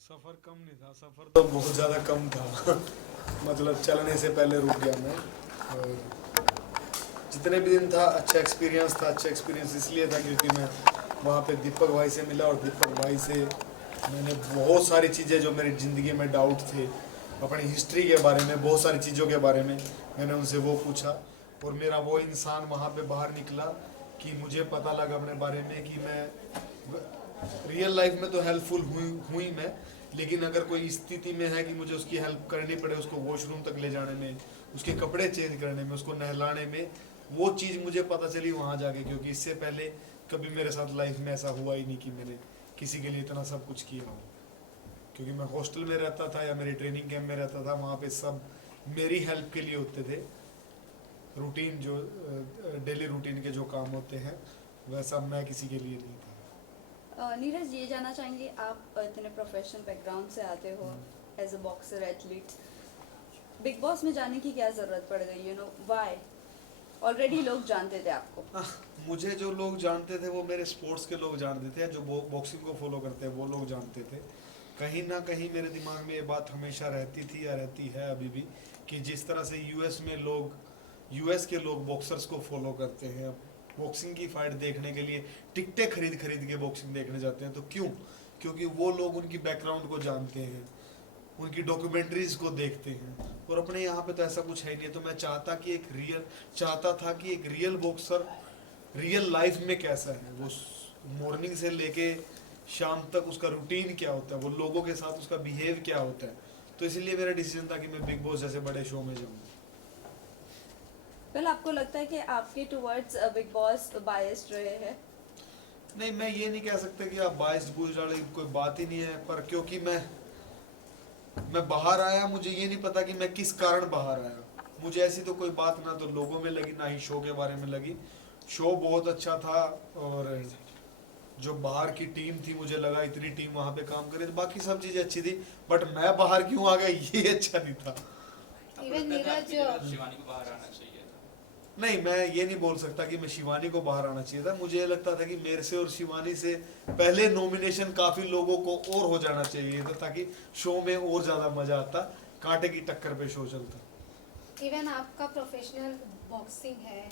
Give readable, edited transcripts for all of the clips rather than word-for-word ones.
सफ़र कम नहीं था, सफ़र तो बहुत ज़्यादा कम था मतलब चलने से पहले रुक गया मैं। और जितने भी दिन था अच्छा एक्सपीरियंस था। अच्छा एक्सपीरियंस इसलिए था क्योंकि मैं वहाँ पे दीपक भाई से मिला और दीपक भाई से मैंने बहुत सारी चीज़ें जो मेरी ज़िंदगी में डाउट थे अपनी हिस्ट्री के बारे में, बहुत सारी चीज़ों के बारे में मैंने उनसे वो पूछा। और मेरा वो इंसान वहाँ पे बाहर निकला कि मुझे पता लगा अपने बारे में कि मैं रियल लाइफ में तो हेल्पफुल हुई मैं, लेकिन अगर कोई स्थिति में है कि मुझे उसकी हेल्प करनी पड़े, उसको वॉशरूम तक ले जाने में, उसके कपड़े चेंज करने में, उसको नहलाने में, वो चीज़ मुझे पता चली वहाँ जाके। क्योंकि इससे पहले कभी मेरे साथ लाइफ में ऐसा हुआ ही नहीं कि मैंने किसी के लिए इतना सब कुछ किया हो। क्योंकि मैं हॉस्टल में रहता था या मेरे ट्रेनिंग कैंप में रहता था, वहाँ पे सब मेरी हेल्प के लिए होते थे। रूटीन जो डेली रूटीन के जो काम होते हैं वैसा मैं किसी के लिए नहीं था। नीरज, ये जानना चाहेंगे, आप इतने प्रोफेशनल बैकग्राउंड से आते हो, as a boxer athlete, Bigg Boss में जाने की क्या ज़रूरत पड़ गई? You know why? ऑलरेडी लोग जानते थे आपको। मुझे जो लोग जानते थे वो मेरे स्पोर्ट्स के लोग जानते थे, जो बॉक्सिंग को फॉलो करते हैं वो लोग जानते थे। कहीं ना कहीं मेरे दिमाग में ये बात हमेशा रहती थी या रहती है अभी भी कि जिस तरह से यूएस के लोग बॉक्सर्स को फॉलो करते हैं, बॉक्सिंग की फाइट देखने के लिए टिकटें खरीद खरीद के बॉक्सिंग देखने जाते हैं। तो क्यों? क्योंकि वो लोग उनकी बैकग्राउंड को जानते हैं, उनकी डॉक्यूमेंट्रीज को देखते हैं। और अपने यहाँ पे तो ऐसा कुछ है नहीं। तो मैं चाहता था कि एक रियल बॉक्सर रियल लाइफ में कैसा है, वो मॉर्निंग से लेके शाम तक उसका रूटीन क्या होता है, वो लोगों के साथ उसका बिहेव क्या होता है। तो इसीलिए मेरा डिसीजन था कि मैं बिग बॉस जैसे बड़े शो में जाऊँ। वेल, आपको लगता है कि आपके टुवर्ड्स बिग बॉस बायस्ड रहे हैं? नहीं, मैं ये नहीं कह सकता कि आप बाइस्ड बूझ डाले, कोई बात ही नहीं है। पर क्योंकि मैं बाहर आया, मुझे ये नहीं पता कि मैं किस कारण बाहर आया। मुझे ऐसी तो कोई बात ना तो लोगों में लगी, ना ही शो के बारे में लगी। शो बहुत अच्छा था और जो बाहर की टीम थी, मुझे लगा इतनी टीम वहाँ पे काम करे, तो बाकी सब चीज़ें अच्छी थी। बट मैं बाहर क्यों आ गया ये अच्छा नहीं था। इवन नीरज शिवानी को बाहर आना चाहिए था। नहीं, मैं ये नहीं बोल सकता कि मैं शिवानी को बाहर आना चाहिए था। मुझे ये लगता था कि मेरे से और शिवानी से पहले नॉमिनेशन काफी लोगों को और हो जाना चाहिए था, ताकि शो में और ज्यादा मजा आता, कांटे की टक्कर पे शो चलता। इवन आपका प्रोफेशनल बॉक्सिंग है,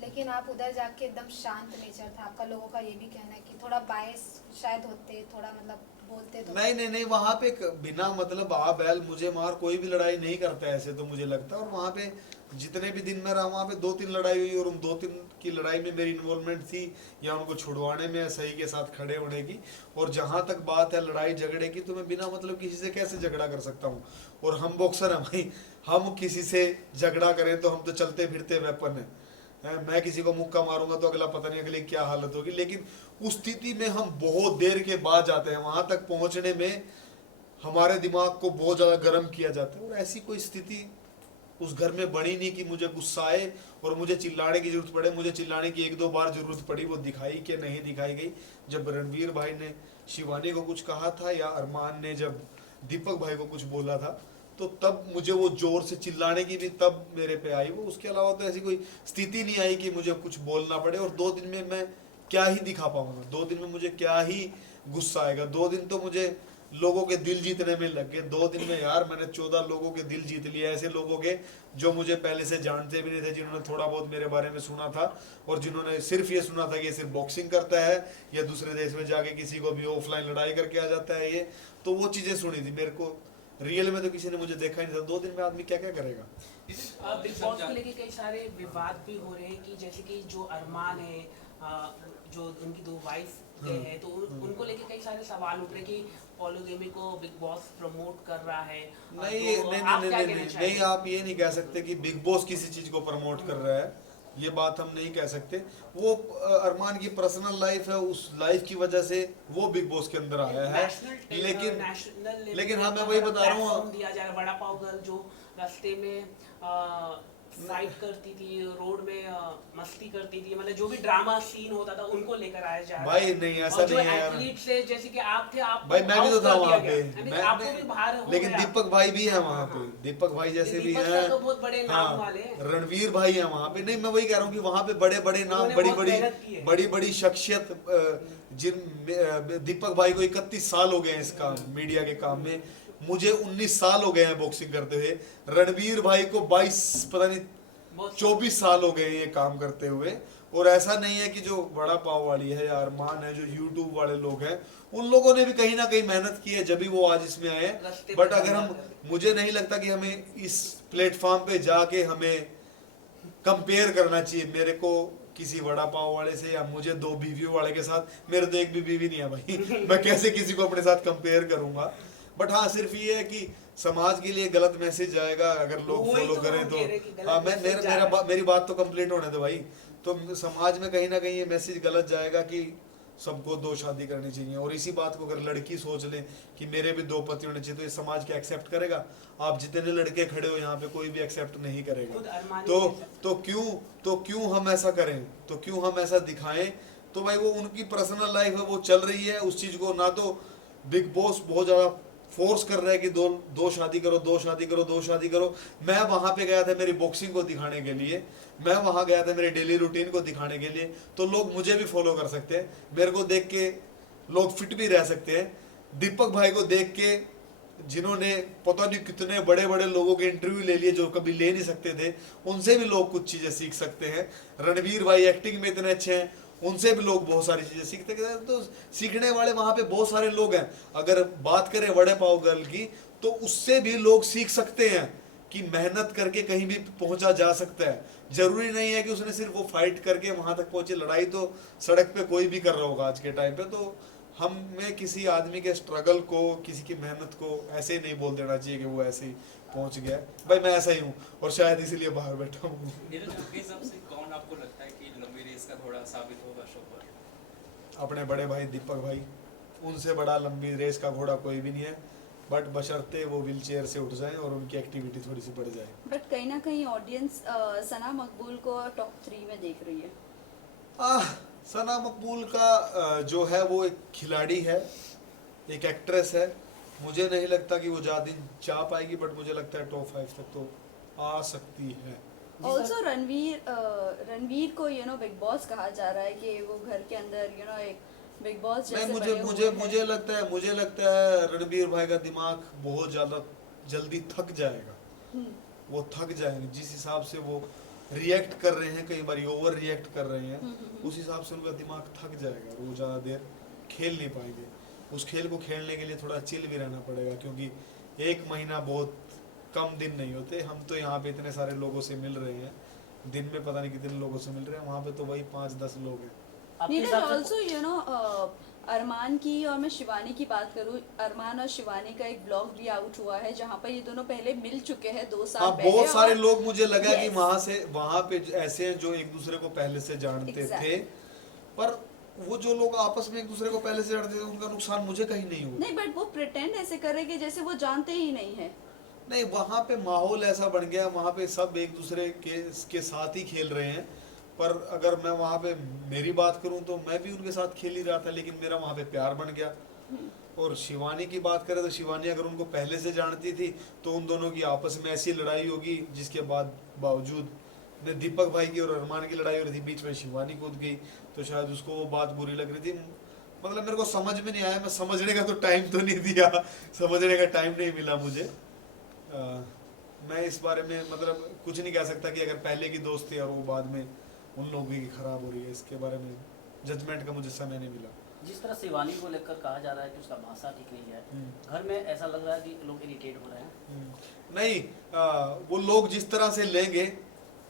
लेकिन आप उधर जाके एकदम शांत नेचर था आपका। लोगों का ये भी कहना है कि थोड़ा बायस शायद होते, थोड़ा मतलब बोलते तो नहीं, वहां पे बिना मतलब आ बैल मुझे मार कोई भी लड़ाई नहीं करता ऐसे तो मुझे लगता है। और वहां पे जितने भी दिन में रहा, वहां पे 2-3 लड़ाई हुई और उन 2-3 की लड़ाई में मेरी इन्वॉल्वमेंट थी, या उनको छुड़वाने में, सही के साथ खड़े होने की। और जहां तक बात है लड़ाई झगड़े की, तो मैं बिना मतलब किसी से कैसे झगड़ा कर सकता हूँ? और हम बॉक्सर हैं भाई, हम किसी से झगड़ा करें तो हम तो चलते फिरते वेपन है। मैं किसी को मुक्का मारूंगा तो अगला पता नहीं अगली क्या हालत होगी। लेकिन उस स्थिति में हम बहुत देर के बाद जाते हैं, वहां तक पहुंचने में हमारे दिमाग को बहुत ज्यादा गर्म किया जाता है। और ऐसी कोई स्थिति उस घर में बनी नहीं कि मुझे गुस्सा आए और मुझे चिल्लाने की जरूरत पड़े। मुझे चिल्लाने की 1-2 बार जरूरत पड़ी, वो दिखाई कि नहीं दिखाई गई। जब रणवीर भाई ने शिवानी को कुछ कहा था, या अरमान ने जब दीपक भाई को कुछ बोला था, तो तब मुझे वो जोर से चिल्लाने की भी तब मेरे पे आई वो। उसके अलावा तो ऐसी कोई स्थिति नहीं आई कि मुझे कुछ बोलना पड़े। और 2 दिन में मैं क्या ही दिखा पाऊंगा, 2 दिन में मुझे क्या ही गुस्सा आएगा। 2 दिन तो मुझे लोगों के दिल जीतने में लग गए। 2 दिन में यार मैंने 14 लोगों के दिल जीत लिए, ऐसे लोगों के जो मुझे पहले से जानते भी नहीं थे, जिन्होंने थोड़ा बहुत मेरे बारे में सुना था, और जिन्होंने सिर्फ ये सुना था कि ये सिर्फ बॉक्सिंग करता है या दूसरे देश में जाके किसी को भी ऑफलाइन लड़ाई करके आ जाता है। ये तो वो चीजें सुनी थी। मेरे को रियल में तो किसी ने मुझे देखा ही नहीं था। 2 दिन में आदमी क्या क्या करेगा। बिग बॉस को लेके कई सारे विवाद भी हो रहे हैं कि जैसे कि जो अरमान है, जो उनकी 2 वाइफ है, तो उनको लेके कई सारे सवाल उठ रहे कि पॉलीगैमी को बिग बॉस प्रमोट कर रहा है। नहीं, आप ये नहीं कह सकते कि बिग बॉस किसी चीज को प्रमोट कर रहा है। ये बात हम नहीं कह सकते। वो अरमान की पर्सनल लाइफ है, उस लाइफ की वजह से वो बिग बॉस के अंदर आया है। लेकिन हाँ, मैं वही बता रहा हूँ, दिया जाए बड़ा पाव गर्ल जो रास्ते में फाइट करती थी, रोड में मस्ती करती थी, मतलब जो भी ड्रामा सीन होता था उनको लेकर आया जा रहा है। भाई नहीं, ऐसा नहीं है यार। एथलीट से जैसे कि आप थे, आप भाई मैं भी तो था वहाँ पे, आपको भी बाहर हो लेकिन गया। दीपक भाई भी है वहाँ पे। दीपक भाई जैसे भी हैं, तो बहुत बड़े नाम वाले हैं। रणवीर भाई है वहाँ पे। नहीं, मैं वही कह रहा हूँ कि वहाँ पे बड़े बड़े नाम, बड़ी बड़ी शख्सियत दीपक भाई को 31 साल हो गए हैं इस काम मीडिया के काम में, मुझे 19 साल हो गए हैं बॉक्सिंग करते हुए, रणवीर भाई को 22 पता नहीं 24 साल हो गए हैं ये काम करते हुए। और ऐसा नहीं है कि जो बड़ा पाव वाली है या अरमान है, जो यूट्यूब वाले लोग हैं, उन लोगों ने भी कहीं ना कहीं मेहनत की है जब भी वो आज इसमें आए हैं। बट अगर हम, मुझे नहीं लगता कि हमें इस प्लेटफॉर्म पे जाके हमें कंपेयर करना चाहिए मेरे को किसी वड़ा पाव वाले से, या मुझे 2 बीवियों वाले के साथ। मेरे तो एक भी बीवी नहीं है भाई मैं कैसे किसी को अपने साथ कंपेयर करूंगा। बट हाँ, सिर्फ ये है कि समाज के लिए गलत मैसेज जाएगा अगर लोग फॉलो करें तो। हाँ, मेरी बात तो कंप्लीट होने दो भाई। तो समाज में कहीं ना कहीं ये मैसेज गलत जाएगा कि सबको 2 शादी करनी चाहिए, और इसी बात को अगर लड़की सोच ले कि मेरे भी 2 पति होने चाहिए, तो ये समाज क्या एक्सेप्ट करेगा? आप जितने लड़के खड़े हो यहाँ पे, कोई भी एक्सेप्ट नहीं करेगा। तो क्यों हम ऐसा करें, तो क्यों हम ऐसा दिखाएं? तो भाई वो उनकी पर्सनल लाइफ है, वो चल रही है उस चीज को। ना तो बिग बॉस बहुत ज्यादा फोर्स कर रहा है कि दो शादी करो, 2 शादी करो, 2 शादी करो। मैं वहां पे गया था मेरी बॉक्सिंग को दिखाने के लिए, मैं वहां गया था मेरे डेली रूटीन को दिखाने के लिए, तो लोग मुझे भी फॉलो कर सकते हैं, मेरे को देख के लोग फिट भी रह सकते हैं। दीपक भाई को देख के जिन्होंने पता नहीं कितने बड़े बड़े लोगों के इंटरव्यू ले लिए जो कभी ले नहीं सकते थे, उनसे भी लोग कुछ चीजें सीख सकते हैं। रणवीर भाई एक्टिंग में इतने अच्छे हैं, उनसे भी लोग बहुत सारी चीजें सीखते हैं। तो सीखने वाले वहां पे बहुत सारे लोग हैं। अगर बात करें वड़े पाव गर्ल की, तो उससे भी लोग सीख सकते हैं कि मेहनत करके कहीं भी पहुंचा जा सकता है। जरूरी नहीं है कि उसने सिर्फ वो फाइट करके वहां तक पहुंचे। लड़ाई तो सड़क पे कोई भी कर रहा होगा आज के टाइम पे। तो हमें किसी आदमी के स्ट्रगल को, किसी की मेहनत को ऐसे ही नहीं बोल देना चाहिए कि वो ऐसे ही पहुंच गया। भाई मैं ऐसा ही हूँ, और शायद इसीलिए बाहर बैठा हूँ। नीरज, आपके हिसाब से कौन आपको लगता है कि लंबी रेस का घोड़ा साबित होगा शो पर? अपने बड़े भाई दीपक भाई, उनसे बड़ा लंबी रेस का घोड़ा कोई भी नहीं है। बट बशर्ते वो व्हील चेयर से उठ जाएं और उनकी एक्टिविटी थोड़ी सी बढ़ जाए। बट कहीं ना कहीं ऑडियंस सना मकबूल को टॉप 3 में देख रही है। सना मकबूल का जो है वो एक खिलाड़ी है, एक एक्ट्रेस है। मुझे नहीं लगता कि वो ज़्यादा दिन चाह पाएगी, बट मुझे लगता है टॉप 5 तक तो आ सकती है। ऑल्सो रणवीर को बिग बॉस कहा जा रहा है कि वो घर के अंदर एक बिग बॉस जैसे मुझे लगता है रणवीर भाई का दिमाग बहुत ज़्यादा जल्दी थक जाएगा। वो थक जाएंगे जिस हिसाब से वो रिएक्ट कर रहे हैं, कई बार ओवर रिएक्ट कर रहे हैं, उस हिसाब से उनका दिमाग थक जाएगा। वो ज़्यादा देर खेल नहीं पाएंगे। उस खेल को खेलने के लिए थोड़ा चिल भी रहना पड़ेगा, क्योंकि 1 महीना बहुत कम दिन नहीं होते। हम तो यहाँ पे इतने सारे लोगों से मिल रहे हैं, दिन में पता नहीं कितने लोगों से मिल रहे हैं, वहाँ पे तो वही 5-10 लोग हैं। ऑल्सो अरमान की और मैं शिवानी की बात करूं, अरमान और शिवानी का एक ब्लॉग भी आउट हुआ है जहां पर ये दोनों पहले मिल चुके हैं 2 साल पहले। बहुत सारे लोग, मुझे लगा कि वहां पे ऐसे हैं जो एक दूसरे को पहले से जानते थे, पर वो जो लोग आपस में एक दूसरे को पहले से जानते थे उनका नुकसान मुझे कहीं नहीं हुआ। नहीं, बट वो प्रिटेंड ऐसे कर रहे कि जैसे वो जानते ही नहीं है। नहीं, वहां पे माहौल ऐसा बन गया, वहां पे सब एक दूसरे के साथ ही खेल रहे हैं। पर अगर मैं वहाँ पे मेरी बात करूँ तो मैं भी उनके साथ खेल ही रहा था, लेकिन मेरा वहाँ पे प्यार बन गया। और शिवानी की बात करें तो शिवानी अगर उनको पहले से जानती थी तो उन दोनों की आपस में ऐसी लड़ाई होगी जिसके बावजूद दीपक भाई की और अरमान की लड़ाई हो रही थी, बीच में शिवानी कूद गई, तो शायद उसको वो बात बुरी लग रही थी। मतलब मेरे को समझ में नहीं आया, मैं समझने का तो टाइम तो नहीं दिया, समझने का टाइम नहीं मिला मुझे। मैं इस बारे में मतलब कुछ नहीं कह सकता कि अगर पहले की दोस्ती और वो बाद में उन लोगों की खराब हो रही है, इसके बारे में जजमेंट का मुझे समय नहीं मिला। जिस तरह शिवानी को लेकर कहा जा रहा है कि उसका भाषा ठीक नहीं है, घर में ऐसा लग रहा है कि लोग इरिटेट हो रहे हैं। नहीं, वो लोग जिस तरह से लेंगे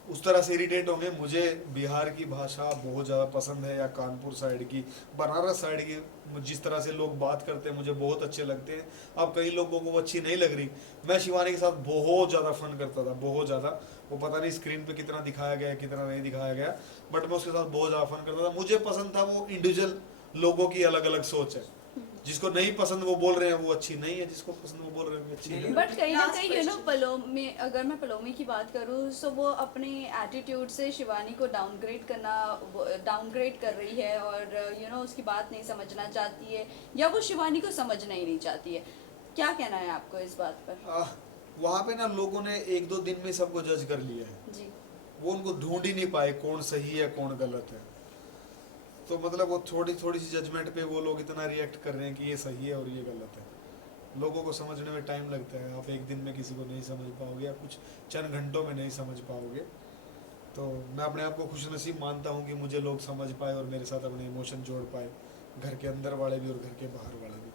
उस तरह से इरिटेट होंगे। मुझे बिहार की भाषा बहुत ज़्यादा पसंद है, या कानपुर साइड की, बनारस साइड की जिस तरह से लोग बात करते हैं मुझे बहुत अच्छे लगते हैं। अब कई लोगों को वो अच्छी नहीं लग रही। मैं शिवानी के साथ बहुत ज़्यादा फन करता था, बहुत ज़्यादा। वो पता नहीं स्क्रीन पे कितना दिखाया गया कितना नहीं दिखाया गया, बट मैं उसके साथ बहुत ज़्यादा फन करता था। मुझे पसंद था वो इंडिविजुअल लोगों की अलग अलग सोच है। जिसको नहीं पसंद वो बोल रहे हैं वो अच्छी नहीं है, जिसको पसंद वो बोल रहे हैं वो अच्छी है। बट कहीं ना कहीं पलोमी, अगर मैं पलोमी की बात करूँ तो वो अपने एटीट्यूड से शिवानी को डाउनग्रेड कर रही है, और उसकी बात नहीं समझना चाहती है, या वो शिवानी को समझना ही नहीं चाहती है। क्या कहना है आपको इस बात पर? वहाँ पे ना लोगों ने 1-2 दिन में सबको जज कर लिया है जी। वो उनको ढूंढ ही नहीं पाए कौन सही है कौन गलत है। तो मतलब वो थोड़ी थोड़ी सी जजमेंट पे वो लोग इतना रिएक्ट कर रहे हैं कि ये सही है और ये गलत है। लोगों को समझने में टाइम लगता है, आप एक दिन में किसी को नहीं समझ पाओगे या कुछ चंद घंटों में नहीं समझ पाओगे। तो मैं अपने आप को खुशनसीब मानता हूँ कि मुझे लोग समझ पाए और मेरे साथ अपने इमोशन जोड़ पाए, घर के अंदर वाले भी और घर के बाहर वाले भी।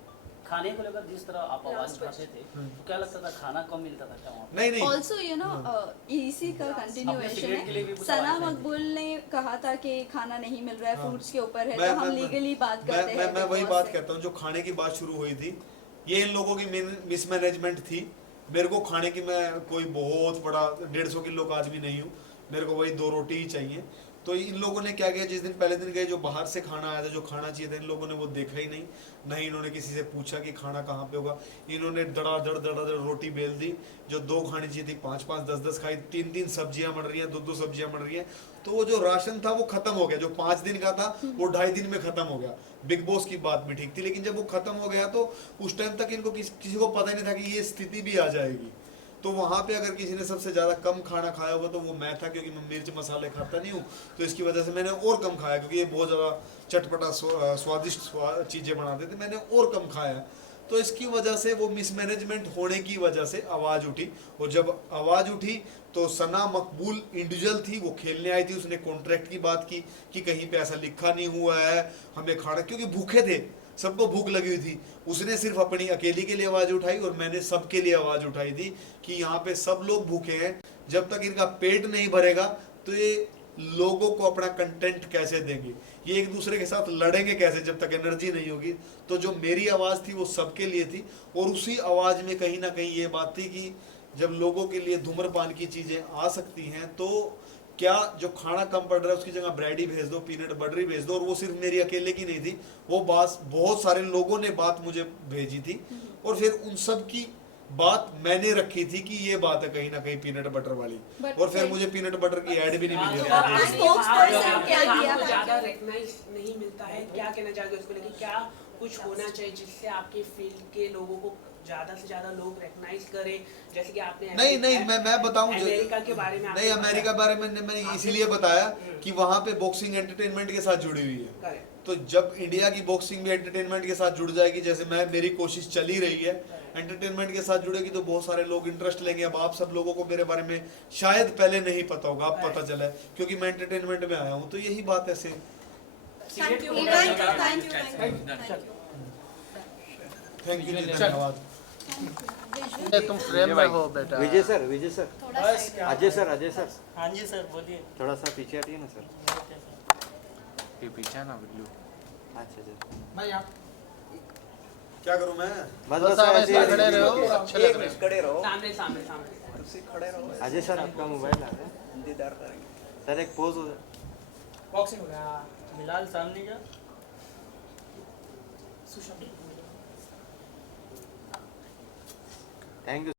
खाने को लेकर जिस तरह आप आवाज उठाते थे तो क्या लगता था खाना कम मिलता था क्या वहाँ पे? नहीं ऑल्सो यू नो इसी का कंटिन्यूएशन सिगरेट के लिए भी है। कुछ सना आवाज़ नहीं मकबूल ने कहा था कि खाना नहीं मिल रहा है, हाँ। फूड्स के ऊपर है, मैं- तो हम मैं- लीगली बात करते हैं। मैं Big वही Boss बात से। कहता हूँ, जो खाने की बात शुरू हुई थी ये इन लोगों की मिसमैनेजमेंट थी। मेरे को खाने की, मैं कोई बहुत बड़ा 150 किलो का आदमी नहीं हूँ, मेरे को वही 2 रोटी ही चाहिए। तो इन लोगों ने क्या किया, जिस दिन पहले दिन गए जो बाहर से खाना आया था, जो खाना चाहिए था, इन लोगों ने वो देखा ही नहीं, नहीं इन्होंने किसी से पूछा कि खाना कहाँ पे होगा। इन्होंने दड़ा रोटी बेल दी, जो 2 खानी चाहिए थी 5-5 10-10 खाई, 3-3 सब्जियां बन रही हैं, 2-2 सब्जियां बन रही हैं। तो वो जो राशन था वो खत्म हो गया, जो 5 दिन का था वो 2.5 दिन में खत्म हो गया। बिग बॉस की बात भी ठीक थी, लेकिन जब वो खत्म हो गया तो उस टाइम तक इनको किसी को पता ही नहीं था कि ये स्थिति भी आ जाएगी। तो वहाँ पे अगर किसी ने सबसे ज़्यादा कम खाना खाया होगा तो वो मैं था, क्योंकि मैं मिर्च मसाले खाता नहीं हूँ, तो इसकी वजह से मैंने और कम खाया, क्योंकि ये बहुत ज़्यादा चटपटा स्वादिष्ट चीज़ें बनाते थे, मैंने और कम खाया। तो इसकी वजह से वो मिसमैनेजमेंट होने की वजह से आवाज़ उठी, और जब आवाज़ उठी तो सना मकबूल इंडिविजुअल थी, वो खेलने आई थी, उसने कॉन्ट्रैक्ट की बात की कि कहीं पे ऐसा लिखा नहीं हुआ है हमें खाना, क्योंकि भूखे थे, सबको भूख लगी हुई थी। उसने सिर्फ अपनी अकेली के लिए आवाज़ उठाई और मैंने सबके लिए आवाज़ उठाई थी कि यहाँ पे सब लोग भूखे हैं, जब तक इनका पेट नहीं भरेगा तो ये लोगों को अपना कंटेंट कैसे देंगे, ये एक दूसरे के साथ लड़ेंगे कैसे जब तक एनर्जी नहीं होगी। तो जो मेरी आवाज़ थी वो सबके लिए थी, और उसी आवाज़ में कहीं ना कहीं ये बात थी कि जब लोगों के लिए धूम्रपान की चीज़ें आ सकती हैं तो क्या जो खाना कम पड़ रहा है उसकी जगह ब्रेड ही भेज दो, पीनट बटर ही भेज दो। और वो सिर्फ मेरी अकेले की नहीं थी, वो बात बहुत सारे लोगों ने बात मुझे भेजी थी, और फिर उन सब की बात मैंने रखी थी कि ये बात है कहीं ना कहीं पीनट बटर वाली, But और फिर फिर- मुझे पीनट बटर की ऐड भी नहीं मिली तो आपने थी। spokesperson क्या किया? ज्यादा रिकॉग्नाइज नहीं मिलता है, क्या कहना चाहोगे उसको लेके? क्या कुछ होना चाहिए जिससे आपके फील्ड के लोगों को ज्यादा से ज्यादा लोग रिकॉग्नाइज करें, जैसे कि आपने नहीं मैं बताऊं अमेरिका के बारे में नहीं, अमेरिका के बारे में मैंने इसीलिए बताया कि वहाँ पे बॉक्सिंग एंटरटेनमेंट के साथ जुड़ी हुई है। करेक्ट। तो जब इंडिया की बॉक्सिंग भी एंटरटेनमेंट के साथ जुड़ जाएगी, जैसे मेरी कोशिश चली रही है, एंटरटेनमेंट के साथ जुड़ेगी तो बहुत सारे लोग इंटरेस्ट लेंगे। अब आप सब लोगों को मेरे बारे में शायद पहले नहीं पता होगा, अब पता चला है क्योंकि मैं एंटरटेनमेंट में आया हूँ, तो यही बात है same. Thank you. Thank you, धन्यवाद। तुम फ्रेम में हो बेटा। विजय सर थोड़ा side में। अजय सर हाँ जी सर बोलिए। थोड़ा सा पीछे हटिए ना सर। ये पीछे ना बिल्लू। अच्छा भाई आप क्या करूँ मैं? बस आप ऐसे खड़े रहो, अच्छे लग रहे हैं। खड़े रहो। सामने सामने सामने खड़े रहो। अजय सर आपका मोबाइल आ रहा है, दीदार करेंगे सर, एक पोज हो जाए। बॉक्सिंग हो गया। बिलाल सामने क्या? सुशब्द थैंक यू।